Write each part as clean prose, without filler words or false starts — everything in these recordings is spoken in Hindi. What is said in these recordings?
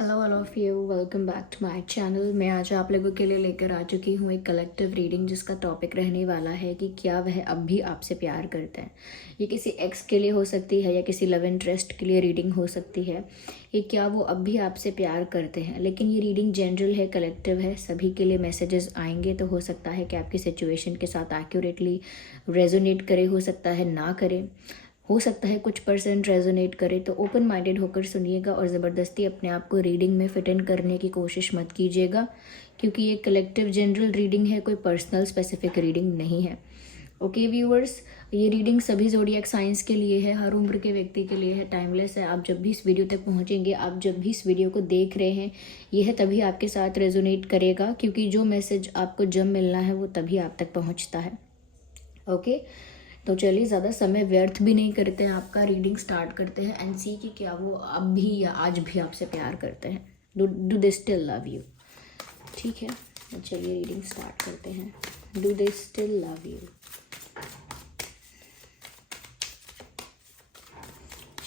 Hello all of you, welcome back to my channel. मैं आज आप लोगों के लिए लेकर आ चुकी हूँ एक कलेक्टिव रीडिंग जिसका टॉपिक रहने वाला है कि क्या वह अब भी आपसे प्यार करते हैं। ये किसी एक्स के लिए हो सकती है या किसी लव इंटरेस्ट के लिए रीडिंग हो सकती है। ये क्या वो अब भी आपसे प्यार करते हैं। लेकिन ये रीडिंग जनरल है, कलेक्टिव है, सभी के लिए मैसेजेस आएंगे। तो हो सकता है कि आपकी सिचुएशन के साथ एक्यूरेटली रेजोनेट करे, हो सकता है ना करे, हो सकता है कुछ परसेंट रेजोनेट करे। तो ओपन माइंडेड होकर सुनिएगा और ज़बरदस्ती अपने आप को रीडिंग में फिट इन करने की कोशिश मत कीजिएगा, क्योंकि ये कलेक्टिव जनरल रीडिंग है, कोई पर्सनल स्पेसिफिक रीडिंग नहीं है। ओके व्यूअर्स, ये रीडिंग सभी ज़ोडिएक साइंस के लिए है, हर उम्र के व्यक्ति के लिए है, टाइमलेस है। आप जब भी इस वीडियो तक पहुंचेंगे, आप जब भी इस वीडियो को देख रहे हैं, यह तभी आपके साथ रेजोनेट करेगा, क्योंकि जो मैसेज आपको जब मिलना है वो तभी आप तक पहुंचता है। ओके, तो चलिए ज़्यादा समय व्यर्थ भी नहीं करते हैं, आपका रीडिंग स्टार्ट करते हैं एंड सी कि क्या वो अब भी या आज भी आपसे प्यार करते हैं। Do they still love you. ठीक है, तो चलिए रीडिंग स्टार्ट करते हैं। Do they still love you.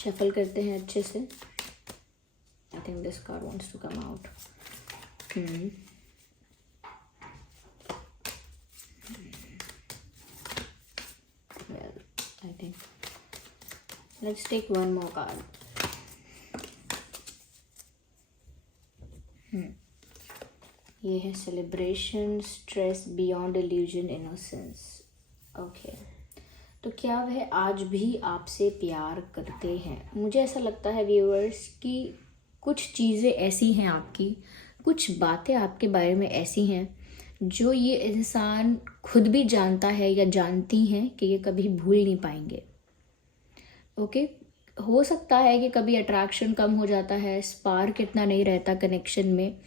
Shuffle करते हैं अच्छे से। I think this card wants to come out. Well, I think let's take one more card. ये है celebration, stress, beyond illusion, innocence. Okay, तो क्या वह आज भी आपसे प्यार करते हैं? मुझे ऐसा लगता है व्यूअर्स कि कुछ चीज़ें ऐसी हैं आपकी, कुछ बातें आपके बारे में ऐसी हैं जो ये इंसान खुद भी जानता है या जानती हैं कि ये कभी भूल नहीं पाएंगे। ओके, हो सकता है कि कभी अट्रैक्शन कम हो जाता है, स्पार्क इतना नहीं रहता कनेक्शन में,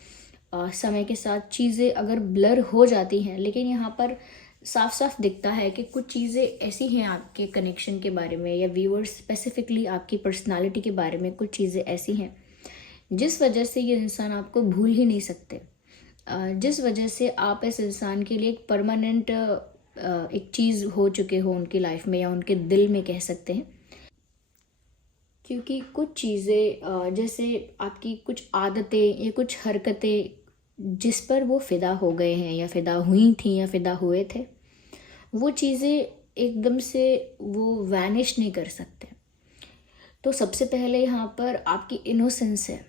समय के साथ चीज़ें अगर ब्लर हो जाती हैं, लेकिन यहाँ पर साफ साफ दिखता है कि कुछ चीज़ें ऐसी हैं आपके कनेक्शन के बारे में या व्यूअर्स स्पेसिफिकली आपकी पर्सनालिटी के बारे में, कुछ चीज़ें ऐसी हैं जिस वजह से ये इंसान आपको भूल ही नहीं सकते, जिस वजह से आप इस इंसान के लिए एक परमानेंट एक चीज़ हो चुके हो उनकी लाइफ में या उनके दिल में कह सकते हैं। क्योंकि कुछ चीज़ें जैसे आपकी कुछ आदतें या कुछ हरकतें जिस पर वो फ़िदा हो गए हैं या फ़िदा हुई थी या फ़िदा हुए थे, वो चीज़ें एकदम से वो वैनिश नहीं कर सकते। तो सबसे पहले यहाँ पर आपकी इनोसेंस है,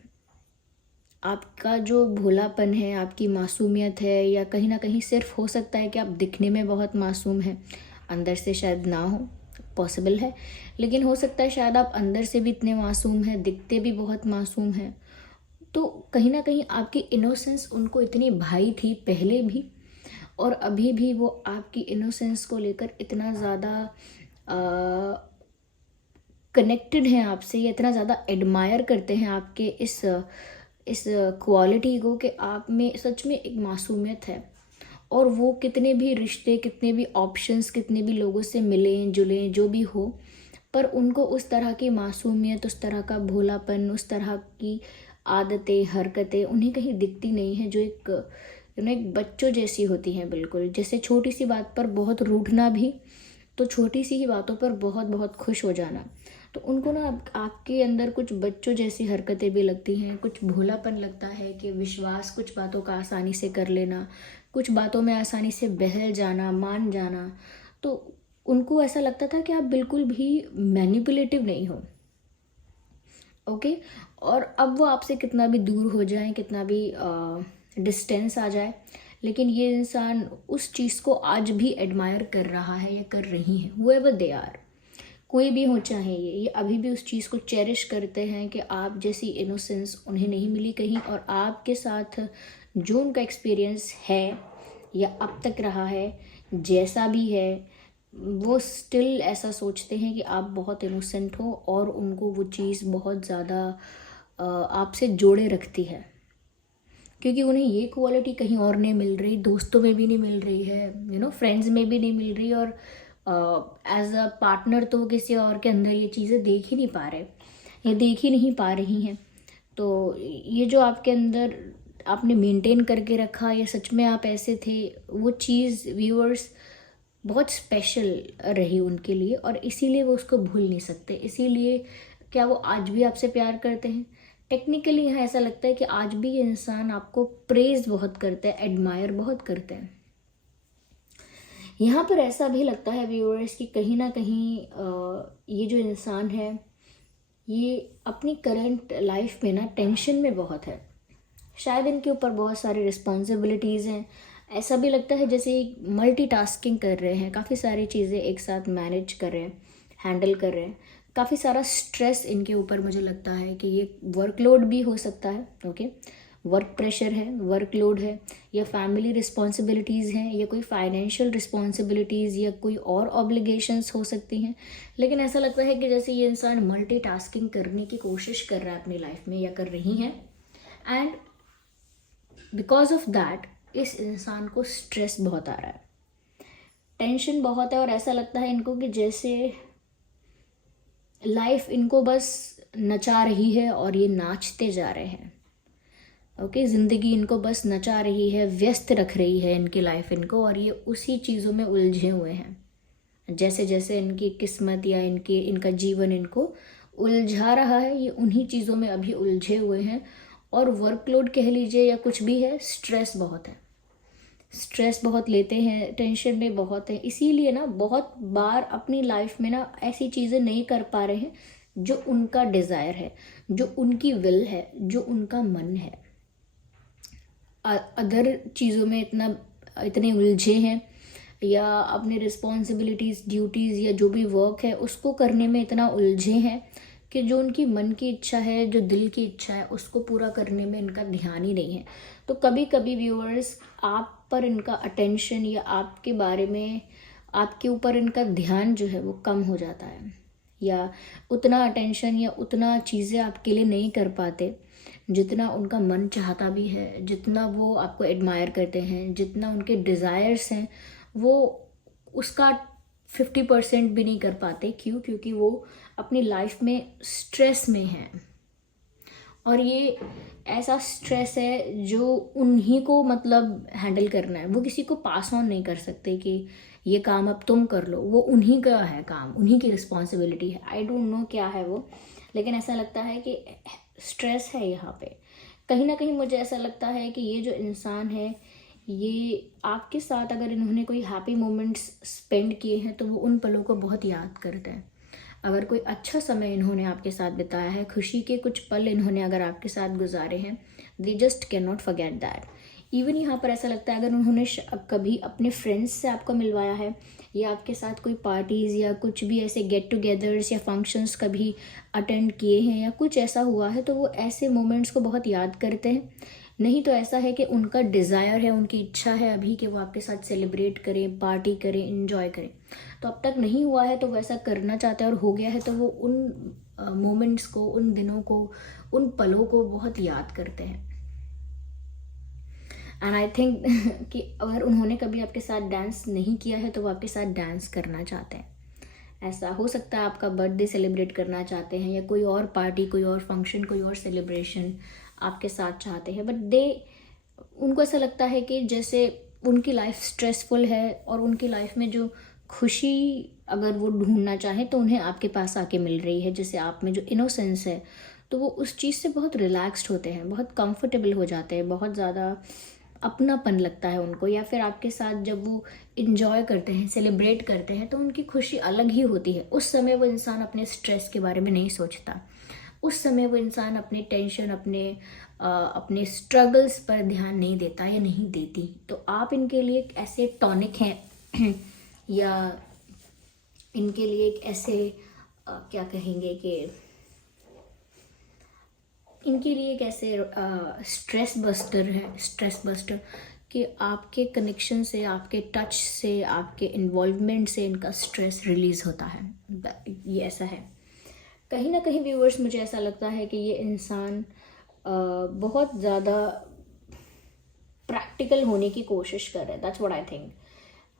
आपका जो भोलापन है, आपकी मासूमियत है, या कहीं ना कहीं सिर्फ हो सकता है कि आप दिखने में बहुत मासूम हैं, अंदर से शायद ना हो, पॉसिबल है, लेकिन हो सकता है शायद आप अंदर से भी इतने मासूम हैं, दिखते भी बहुत मासूम हैं। तो कहीं ना कहीं आपकी इनोसेंस उनको इतनी भाई थी पहले भी, और अभी भी वो आपकी इनोसेंस को लेकर इतना ज़्यादा कनेक्टेड हैं आपसे, या इतना ज़्यादा एडमायर करते हैं आपके इस क्वालिटी को कि आप में सच में एक मासूमियत है। और वो कितने भी रिश्ते, कितने भी ऑप्शंस, कितने भी लोगों से मिलें जुलें, जो भी हो, पर उनको उस तरह की मासूमियत, उस तरह का भोलापन, उस तरह की आदतें, हरकतें उन्हें कहीं दिखती नहीं है जो एक एक बच्चों जैसी होती हैं। बिल्कुल जैसे छोटी सी बात पर बहुत रूठना भी, तो छोटी सी ही बातों पर बहुत बहुत खुश हो जाना। तो उनको ना आपके अंदर कुछ बच्चों जैसी हरकतें भी लगती हैं, कुछ भोलापन लगता है कि विश्वास, कुछ बातों का आसानी से कर लेना, कुछ बातों में आसानी से बहल जाना, मान जाना। तो उनको ऐसा लगता था कि आप बिल्कुल भी मैनिपुलेटिव नहीं हो। ओके, और अब वो आपसे कितना भी दूर हो जाए, कितना भी डिस्टेंस आ जाए, लेकिन ये इंसान उस चीज़ को आज भी एडमायर कर रहा है या कर रही हैं, whoever दे आर, कोई भी हो चाहे ये अभी भी उस चीज़ को चेरिश करते हैं कि आप जैसी इनोसेंस उन्हें नहीं मिली कहीं, और आपके साथ जो उनका एक्सपीरियंस है या अब तक रहा है, जैसा भी है, वो स्टिल ऐसा सोचते हैं कि आप बहुत इनोसेंट हो, और उनको वो चीज़ बहुत ज़्यादा आपसे जोड़े रखती है, क्योंकि उन्हें ये क्वालिटी कहीं और नहीं मिल रही, दोस्तों में भी नहीं मिल रही है, फ्रेंड्स में भी नहीं मिल रही, और एज अ पार्टनर तो वो किसी और के अंदर ये चीज़ें देख ही नहीं पा रहे, ये देख ही नहीं पा रही हैं। तो ये जो आपके अंदर आपने मेंटेन करके रखा, या सच में आप ऐसे थे, वो चीज़ व्यूअर्स बहुत स्पेशल रही उनके लिए, और इसीलिए वो उसको भूल नहीं सकते। इसीलिए क्या वो आज भी आपसे प्यार करते हैं? टेक्निकली यहाँ ऐसा लगता है कि आज भी ये इंसान आपको प्रेज बहुत करते हैं, एडमायर बहुत करते हैं। यहाँ पर ऐसा भी लगता है व्यूअर्स कि कहीं ना कहीं ये जो इंसान है ये अपनी करंट लाइफ में ना टेंशन में बहुत है। शायद इनके ऊपर बहुत सारी रिस्पॉन्सिबिलिटीज़ हैं। ऐसा भी लगता है जैसे मल्टीटास्किंग कर रहे हैं, काफ़ी सारी चीज़ें एक साथ मैनेज कर रहे हैं, हैंडल कर रहे हैं। काफ़ी सारा स्ट्रेस इनके ऊपर मुझे लगता है कि ये वर्कलोड भी हो सकता है। ओके, वर्क प्रेशर है, वर्कलोड है, या फैमिली रिस्पॉन्सिबिलिटीज़ हैं, या कोई फाइनेंशियल रिस्पॉन्सिबिलिटीज़ या कोई और ऑब्लिगेशंस हो सकती हैं। लेकिन ऐसा लगता है कि जैसे ये इंसान मल्टीटास्किंग करने की कोशिश कर रहा है अपनी लाइफ में, या कर रही हैं, एंड बिकॉज ऑफ दैट इस इंसान को स्ट्रेस बहुत आ रहा है, टेंशन बहुत है। और ऐसा लगता है इनको कि जैसे लाइफ इनको बस नचा रही है और ये नाचते जा रहे हैं। ओके, ज़िंदगी इनको बस नचा रही है, व्यस्त रख रही है इनकी लाइफ इनको, और ये उसी चीज़ों में उलझे हुए हैं। जैसे जैसे इनकी किस्मत या इनका जीवन इनको उलझा रहा है, ये उन्हीं चीज़ों में अभी उलझे हुए हैं। और वर्कलोड कह लीजिए या कुछ भी है, स्ट्रेस बहुत है, स्ट्रेस बहुत लेते हैं, टेंशन में बहुत है। इसीलिए ना बहुत बार अपनी लाइफ में ना ऐसी चीज़ें नहीं कर पा रहे हैं जो उनका डिज़ायर है, जो उनकी विल है, जो उनका मन है। अदर चीज़ों में इतने उलझे हैं, या अपने रिस्पॉन्सिबिलिटीज़, ड्यूटीज़ या जो भी वर्क है उसको करने में इतना उलझे हैं कि जो उनकी मन की इच्छा है, जो दिल की इच्छा है, उसको पूरा करने में इनका ध्यान ही नहीं है। तो कभी कभी व्यूअर्स आप पर इनका अटेंशन या आपके बारे में, आपके ऊपर इनका ध्यान जो है वो कम हो जाता है, या उतना अटेंशन या उतना चीज़ें आपके लिए नहीं कर पाते जितना उनका मन चाहता भी है, जितना वो आपको एडमायर करते हैं, जितना उनके डिज़ायर्स हैं, वो उसका 50% भी नहीं कर पाते। क्यों? क्योंकि वो अपनी लाइफ में स्ट्रेस में हैं, और ये ऐसा स्ट्रेस है जो उन्हीं को मतलब हैंडल करना है। वो किसी को पास ऑन नहीं कर सकते कि ये काम अब तुम कर लो, वो उन्हीं का है काम, उन्हीं की रिस्पॉन्सिबिलिटी है। आई डोंट नो क्या है वो, लेकिन ऐसा लगता है कि स्ट्रेस है यहाँ पे। कहीं ना कहीं मुझे ऐसा लगता है कि ये जो इंसान है, ये आपके साथ अगर इन्होंने कोई हैप्पी मोमेंट्स स्पेंड किए हैं तो वो उन पलों को बहुत याद करते हैं। अगर कोई अच्छा समय इन्होंने आपके साथ बिताया है, खुशी के कुछ पल इन्होंने अगर आपके साथ गुजारे हैं, they just can not forget that. Even यहाँ पर ऐसा लगता है अगर उन्होंने कभी अपने फ्रेंड्स से आपको मिलवाया है, या आपके साथ कोई पार्टीज़ या कुछ भी ऐसे गेट टुगेदर्स या फंक्शंस कभी अटेंड किए हैं, या कुछ ऐसा हुआ है, तो वो ऐसे मोमेंट्स को बहुत याद करते हैं। नहीं तो ऐसा है कि उनका डिज़ायर है, उनकी इच्छा है अभी कि वो आपके साथ सेलिब्रेट करें, पार्टी करें, इन्जॉय करें। तो अब तक नहीं हुआ है तो वैसा करना चाहते हैं, और हो गया है तो वो उन मोमेंट्स को, उन दिनों को, उन पलों को बहुत याद करते हैं। एंड आई थिंक कि अगर उन्होंने कभी आपके साथ डांस नहीं किया है तो वो आपके साथ डांस करना चाहते हैं। ऐसा हो सकता है आपका बर्थडे सेलिब्रेट करना चाहते हैं, या कोई और पार्टी, कोई और फंक्शन, कोई और सेलिब्रेशन आपके साथ चाहते हैं, बट उनको ऐसा लगता है कि जैसे उनकी लाइफ स्ट्रेसफुल है, और उनकी लाइफ में जो खुशी अगर वो ढूंढना चाहें तो उन्हें आपके पास आके मिल रही है। जैसे आप में जो इनोसेंस है, तो वो उस चीज़ से बहुत रिलैक्स्ड होते हैं, बहुत कंफर्टेबल हो जाते हैं, बहुत ज़्यादा अपनापन लगता है उनको। या फिर आपके साथ जब वो इंजॉय करते हैं, सेलिब्रेट करते हैं, तो उनकी खुशी अलग ही होती है। उस समय वो इंसान अपने स्ट्रेस के बारे में नहीं सोचता, उस समय वो इंसान अपने टेंशन, अपने स्ट्रगल्स पर ध्यान नहीं देता या नहीं देती। तो आप इनके लिए एक ऐसे टॉनिक हैं या इनके लिए एक ऐसे क्या कहेंगे कि इनके लिए एक ऐसे स्ट्रेस बस्टर कि आपके कनेक्शन से, आपके टच से, आपके इन्वॉल्वमेंट से इनका स्ट्रेस रिलीज़ होता है। ये ऐसा है। कहीं ना कहीं व्यूअर्स, मुझे ऐसा लगता है कि ये इंसान बहुत ज़्यादा प्रैक्टिकल होने की कोशिश कर रहे हैं। दैट्स व्हाट आई थिंक,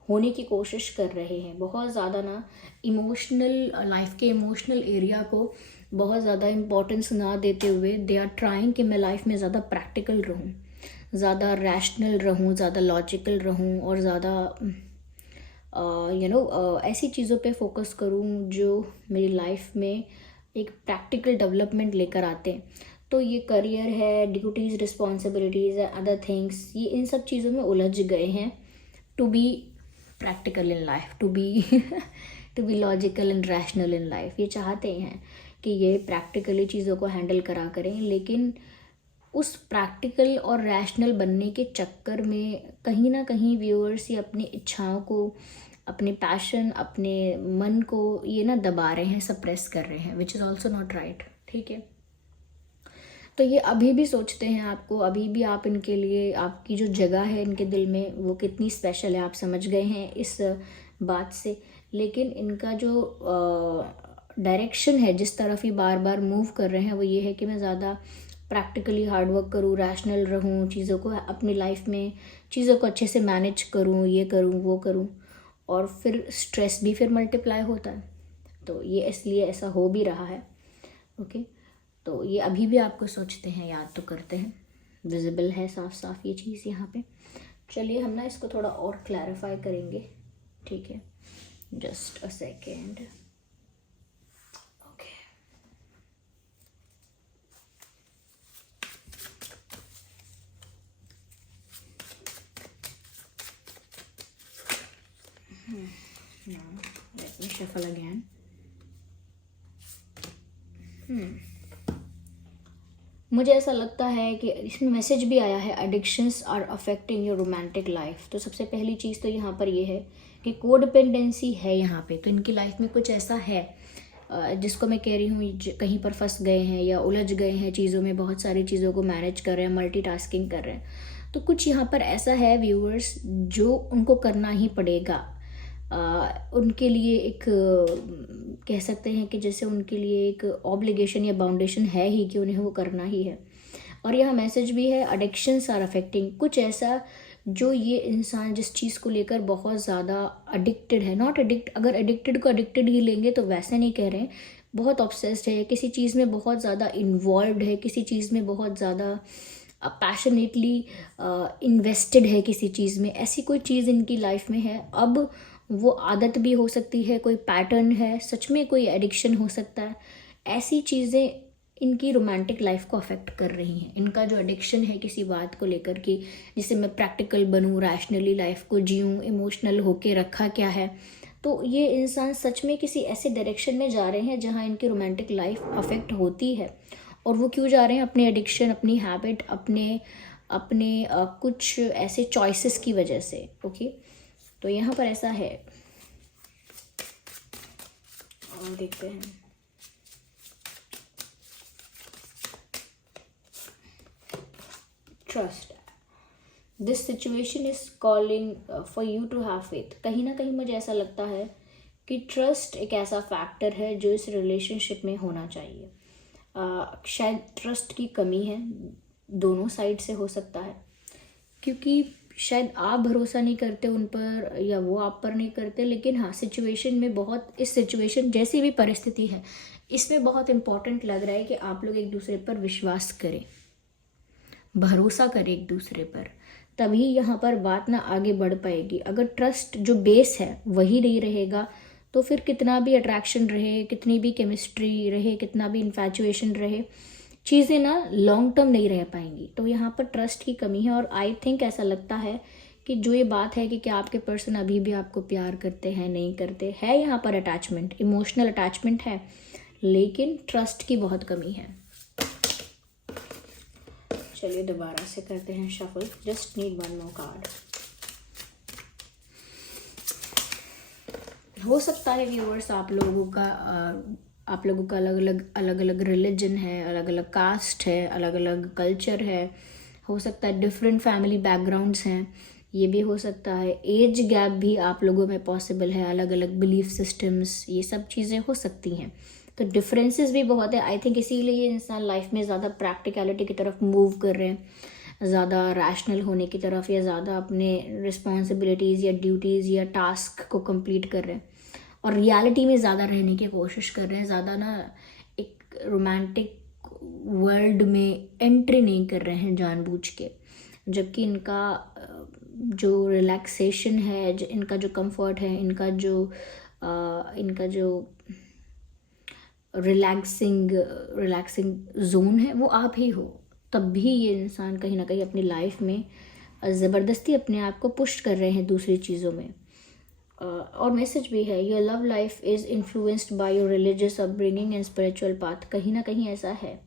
होने की कोशिश कर रहे हैं। बहुत ज़्यादा ना लाइफ के इमोशनल एरिया को बहुत ज़्यादा इम्पोर्टेंस ना देते हुए दे आर ट्राइंग कि मैं लाइफ में ज़्यादा प्रैक्टिकल रहूँ, ज़्यादा रैशनल रहूँ, ज़्यादा लॉजिकल रहूँ, और ज़्यादा ऐसी चीज़ों पे फोकस करूँ जो मेरी लाइफ में एक प्रैक्टिकल डेवलपमेंट लेकर आते हैं। तो ये करियर है, ड्यूटीज़, रिस्पॉन्सिबिलिटीज़ है, अदर थिंग्स, ये इन सब चीज़ों में उलझ गए हैं to be practical in life, to be to be logical and rational in life. ये चाहते हैं कि ये प्रैक्टिकली चीज़ों को हैंडल करा करें, लेकिन उस प्रैक्टिकल और रैशनल बनने के चक्कर में कहीं ना कहीं व्यूअर्स ये अपनी इच्छाओं को, अपने पैशन, अपने मन को ये ना दबा रहे हैं, सप्रेस कर रहे हैं, which is also not right. ठीक है, तो ये अभी भी सोचते हैं आपको, अभी भी आप इनके लिए, आपकी जो जगह है इनके दिल में वो कितनी स्पेशल है आप समझ गए हैं इस बात से। लेकिन इनका जो डायरेक्शन है, जिस तरफ ये बार बार मूव कर रहे हैं, वो ये है कि मैं ज़्यादा प्रैक्टिकली हार्ड वर्क करूँ, रैशनल रहूँ, चीज़ों को अपनी लाइफ में चीज़ों को अच्छे से मैनेज करूँ, ये करूँ वो करूँ, और फिर स्ट्रेस भी फिर मल्टीप्लाई होता है। तो ये इसलिए ऐसा हो भी रहा है। ओके, तो ये अभी भी आपको सोचते हैं, याद तो करते हैं, विजिबल है साफ साफ ये चीज़ यहाँ पे। चलिए हम ना इसको थोड़ा और क्लैरिफाई करेंगे। ठीक है, just a second. Okay, now let me shuffle again. मुझे ऐसा लगता है कि इसमें मैसेज भी आया है, addictions are affecting your romantic life. तो सबसे पहली चीज़ तो यहाँ पर ये है कि कोडिपेंडेंसी है यहाँ पे। तो इनकी लाइफ में कुछ ऐसा है जिसको मैं कह रही हूँ, कहीं पर फंस गए हैं या उलझ गए हैं चीज़ों में, बहुत सारी चीज़ों को मैनेज कर रहे हैं, मल्टीटास्किंग कर रहे हैं। तो कुछ यहाँ पर ऐसा है व्यूअर्स जो उनको करना ही पड़ेगा। उनके लिए एक कह सकते हैं कि जैसे उनके लिए एक ऑब्लिगेशन या बाउंडेशन है ही कि उन्हें वो करना ही है। और यह मैसेज भी है, एडिक्शंस आर अफेक्टिंग, कुछ ऐसा जो ये इंसान जिस चीज़ को लेकर बहुत ज़्यादा एडिक्टेड है, नॉट एडिक्ट, अगर एडिक्टेड को एडिक्टेड ही लेंगे तो वैसे नहीं कह रहे हैं, बहुत ऑब्सेस्ड है, किसी चीज़ में बहुत ज़्यादा इन्वॉल्व है, किसी चीज़ में बहुत ज़्यादा पैशनेटली इन्वेस्टेड है किसी चीज़ में, ऐसी कोई चीज़ इनकी लाइफ में है। अब वो आदत भी हो सकती है, कोई पैटर्न है, सच में कोई एडिक्शन हो सकता है। ऐसी चीज़ें इनकी रोमांटिक लाइफ को अफेक्ट कर रही हैं। इनका जो एडिक्शन है किसी बात को लेकर कि जिससे मैं प्रैक्टिकल बनूं, रैशनली लाइफ को जीऊं, इमोशनल होके रखा क्या है। तो ये इंसान सच में किसी ऐसे डायरेक्शन में जा रहे हैं जहाँ इनकी रोमांटिक लाइफ अफेक्ट होती है। और वो क्यों जा रहे हैं? अपने एडिक्शन, अपनी हैबिट, अपने अपने कुछ ऐसे चॉइसेस की वजह से। ओके, तो यहाँ पर ऐसा है, और देखते हैं। Trust, this situation is calling for you to have faith. कहीं ना कहीं मुझे ऐसा लगता है कि ट्रस्ट एक ऐसा फैक्टर है जो इस रिलेशनशिप में होना चाहिए। शायद ट्रस्ट की कमी है, दोनों साइड से हो सकता है, क्योंकि शायद आप भरोसा नहीं करते उन पर या वो आप पर नहीं करते। लेकिन हाँ, सिचुएशन में बहुत, इस सिचुएशन जैसी भी परिस्थिति है, इसमें बहुत इम्पॉर्टेंट लग रहा है कि आप लोग एक दूसरे पर विश्वास करें, भरोसा करें एक दूसरे पर, तभी यहाँ पर बात ना आगे बढ़ पाएगी। अगर ट्रस्ट जो बेस है वही नहीं रहेगा तो फिर कितना भी अट्रैक्शन रहे, कितनी भी केमिस्ट्री रहे, कितना भी इन्फैचुएशन रहे, चीज़ें ना लॉन्ग टर्म नहीं रह पाएंगी। तो यहाँ पर ट्रस्ट की कमी है। और आई थिंक ऐसा लगता है कि जो ये बात है कि क्या आपके पर्सन अभी भी आपको प्यार करते हैं, नहीं करते है, यहाँ पर अटैचमेंट, इमोशनल अटैचमेंट है, लेकिन ट्रस्ट की बहुत कमी है। चलिए दोबारा से करते हैं shuffle, just need one more card. हो सकता है व्यूअर्स आप लोगों का अलग अलग रिलीजन है, अलग अलग कास्ट है, अलग अलग कल्चर है, हो सकता है डिफरेंट फैमिली बैकग्राउंड्स हैं, ये भी हो सकता है, एज गैप भी आप लोगों में पॉसिबल है, अलग अलग बिलीफ सिस्टम्स, ये सब चीज़ें हो सकती हैं। तो डिफरेंसेस भी बहुत है। आई थिंक इसीलिए ये इंसान लाइफ में ज़्यादा प्रैक्टिकलिटी की तरफ मूव कर रहे हैं, ज़्यादा रैशनल होने की तरफ, या ज़्यादा अपने रिस्पॉन्सिबिलिटीज़ या ड्यूटीज़ या टास्क को कंप्लीट कर रहे हैं, और रियलिटी में ज़्यादा रहने की कोशिश कर रहे हैं, ज़्यादा ना एक रोमांटिक वर्ल्ड में एंट्री नहीं कर रहे हैं जानबूझ के। जबकि इनका जो रिलैक्सेशन है, इनका जो कंफर्ट है, इनका जो रिलैक्सिंग जोन है वो आप ही हो, तब भी ये इंसान कहीं ना कहीं अपनी लाइफ में ज़बरदस्ती अपने आप को पुश कर रहे हैं दूसरी चीज़ों में। और मैसेज भी है, your love life is influenced by your religious upbringing and spiritual path. कहीं ना कहीं ऐसा है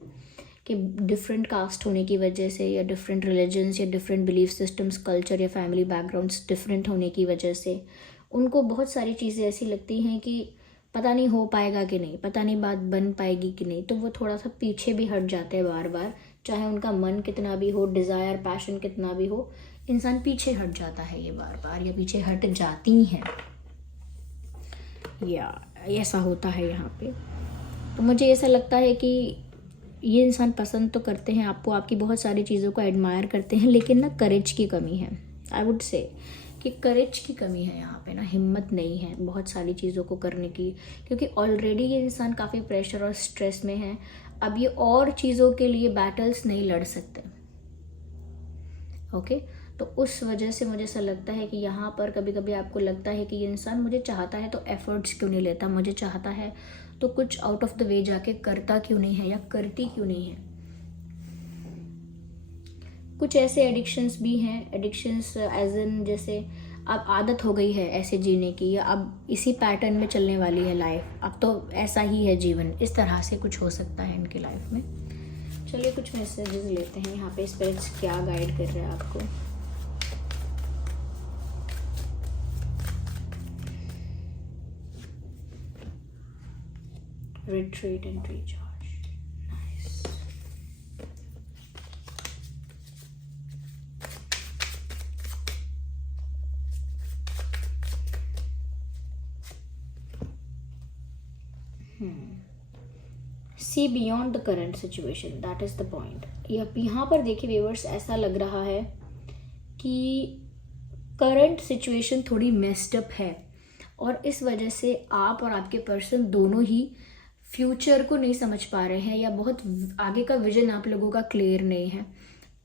कि डिफरेंट कास्ट होने की वजह से, या डिफरेंट रिलीजन्स, या डिफरेंट बिलीफ सिस्टम्स, कल्चर या फैमिली बैकग्राउंड्स डिफरेंट होने की वजह से उनको बहुत सारी चीज़ें ऐसी लगती हैं कि पता नहीं हो पाएगा कि नहीं, पता नहीं बात बन पाएगी कि नहीं, तो वो थोड़ा सा पीछे भी हट जाते हैं बार बार। चाहे उनका मन कितना भी हो, डिज़ायर पैशन कितना भी हो, इंसान पीछे हट जाता है ये बार बार, या पीछे हट जाती हैं, या ऐसा होता है यहाँ पे। तो मुझे ऐसा लगता है कि ये इंसान पसंद तो करते हैं आपको, आपकी बहुत सारी चीज़ों को एडमायर करते हैं, लेकिन ना करेज की कमी है। आई वुड से कि करेज की कमी है यहाँ पे ना, हिम्मत नहीं है बहुत सारी चीज़ों को करने की, क्योंकि ऑलरेडी ये इंसान काफ़ी प्रेशर और स्ट्रेस में है। अब ये और चीज़ों के लिए बैटल्स नहीं लड़ सकते। ओके, तो उस वजह से मुझे ऐसा लगता है कि यहाँ पर कभी कभी आपको लगता है कि ये इंसान मुझे चाहता है तो एफर्ट्स क्यों नहीं लेता, मुझे चाहता है तो कुछ आउट ऑफ द वे जाके करता क्यों नहीं है, या करती क्यों नहीं है। कुछ ऐसे एडिक्शंस भी हैं, एडिक्शंस एज इन जैसे अब आदत हो गई है ऐसे जीने की, या अब इसी पैटर्न में चलने वाली है लाइफ, अब तो ऐसा ही है जीवन, इस तरह से कुछ हो सकता है इनकी लाइफ में। चलिए कुछ मैसेजेस लेते हैं यहाँ पे, स्पिरिट्स क्या गाइड कर रहे हैं आपको। Retreat and recharge, nice. See beyond the current situation, that is the point. यहाँ पर देखिए व्यूअर्स, ऐसा लग रहा है कि करंट सिचुएशन थोड़ी मेस्ड अप है, और इस वजह से आप और आपके पर्सन दोनों ही फ्यूचर को नहीं समझ पा रहे हैं, या बहुत आगे का विजन आप लोगों का क्लियर नहीं है।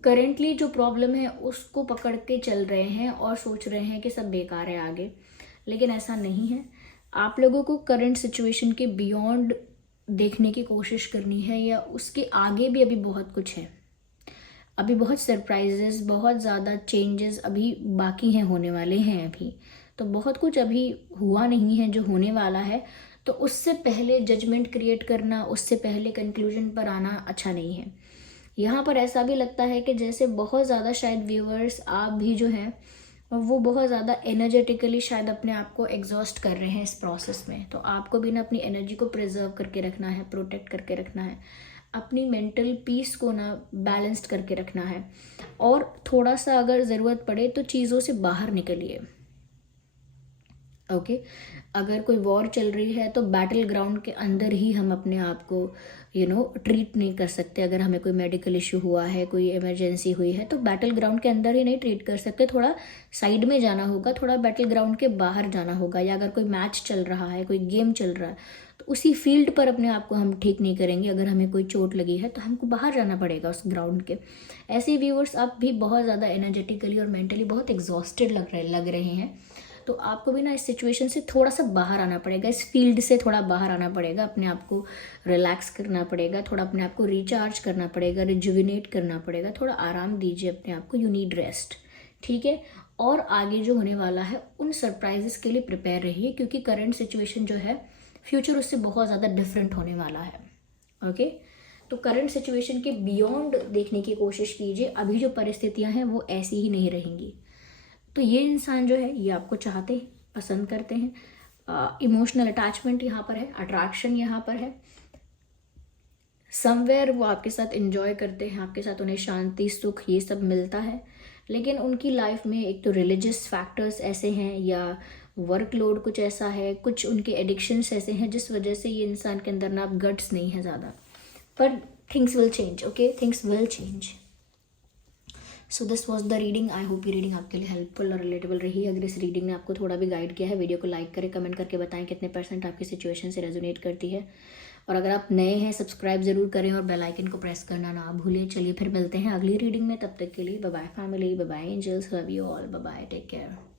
करेंटली जो प्रॉब्लम है उसको पकड़ के चल रहे हैं और सोच रहे हैं कि सब बेकार है आगे, लेकिन ऐसा नहीं है। आप लोगों को करंट सिचुएशन के बियॉन्ड देखने की कोशिश करनी है, या उसके आगे भी अभी बहुत कुछ है, अभी बहुत सरप्राइजेस, बहुत ज़्यादा चेंजेस अभी बाकी हैं, होने वाले हैं अभी, तो बहुत कुछ अभी हुआ नहीं है जो होने वाला है। तो उससे पहले जजमेंट क्रिएट करना, उससे पहले कंक्लूजन पर आना अच्छा नहीं है। यहाँ पर ऐसा भी लगता है कि जैसे बहुत ज़्यादा शायद व्यूअर्स आप भी जो हैं वो बहुत ज़्यादा एनर्जेटिकली शायद अपने आप को एग्जॉस्ट कर रहे हैं इस प्रोसेस में। तो आपको भी ना अपनी एनर्जी को प्रिजर्व करके रखना है, प्रोटेक्ट करके रखना है, अपनी मेंटल पीस को ना बैलेंस्ड करके रखना है, और थोड़ा सा अगर ज़रूरत पड़े तो चीज़ों से बाहर निकलिए। ओके, अगर कोई वॉर चल रही है तो बैटल ग्राउंड के अंदर ही हम अपने आप को ट्रीट नहीं कर सकते। अगर हमें कोई मेडिकल इशू हुआ है, कोई इमरजेंसी हुई है, तो बैटल ग्राउंड के अंदर ही नहीं ट्रीट कर सकते, थोड़ा साइड में जाना होगा, थोड़ा बैटल ग्राउंड के बाहर जाना होगा। या अगर कोई मैच चल रहा है, कोई गेम चल रहा है, तो उसी फील्ड पर अपने आप को हम ठीक नहीं करेंगे। अगर हमें कोई चोट लगी है तो हमको बाहर जाना पड़ेगा उस ग्राउंड के। ऐसे व्यूअर्स आप भी बहुत ज़्यादा एनर्जेटिकली और मेंटली बहुत एग्जॉस्टेड लग रहे हैं, तो आपको भी ना इस सिचुएशन से थोड़ा सा बाहर आना पड़ेगा, इस फील्ड से थोड़ा बाहर आना पड़ेगा, अपने आप को रिलैक्स करना पड़ेगा, थोड़ा अपने आप को रिचार्ज करना पड़ेगा, रिजुविनेट करना पड़ेगा, थोड़ा आराम दीजिए अपने आप को, यू नीड रेस्ट, ठीक है। और आगे जो होने वाला है उन सरप्राइजेस के लिए प्रिपेयर रहिए, क्योंकि करंट सिचुएशन जो है फ्यूचर उससे बहुत ज़्यादा डिफरेंट होने वाला है। ओके, तो करंट सिचुएशन के बियॉन्ड देखने की कोशिश कीजिए, अभी जो परिस्थितियां हैं वो ऐसी ही नहीं रहेंगी। तो ये इंसान जो है ये आपको चाहते हैं, पसंद करते हैं, इमोशनल अटैचमेंट यहाँ पर है, अट्रैक्शन यहाँ पर है, समवेयर वो आपके साथ एंजॉय करते हैं, आपके साथ उन्हें शांति, सुख ये सब मिलता है। लेकिन उनकी लाइफ में एक तो रिलीजियस फैक्टर्स ऐसे हैं, या वर्कलोड कुछ ऐसा है, कुछ उनके एडिक्शंस ऐसे हैं जिस वजह से ये इंसान के अंदर ना आप गट्स नहीं है ज़्यादा, पर things will change. Okay, things will change. So this was the reading. I hope ये रीडिंग आपके लिए हेल्पफुल और रिलेटेबल रही। अगर इस रीडिंग ने आपको थोड़ा भी गाइड किया है, वीडियो को लाइक करें, कमेंट करके बताएं कितने % आपकी सिचुएशन से रेजोनेट करती है। और अगर आप नए हैं सब्सक्राइब जरूर करें और बेल आइकन को प्रेस करना ना भूलें। चलिए फिर मिलते हैं अगली रीडिंग में, तब तक के लिए bye bye family, bye bye angels, love you all, bye bye, take care.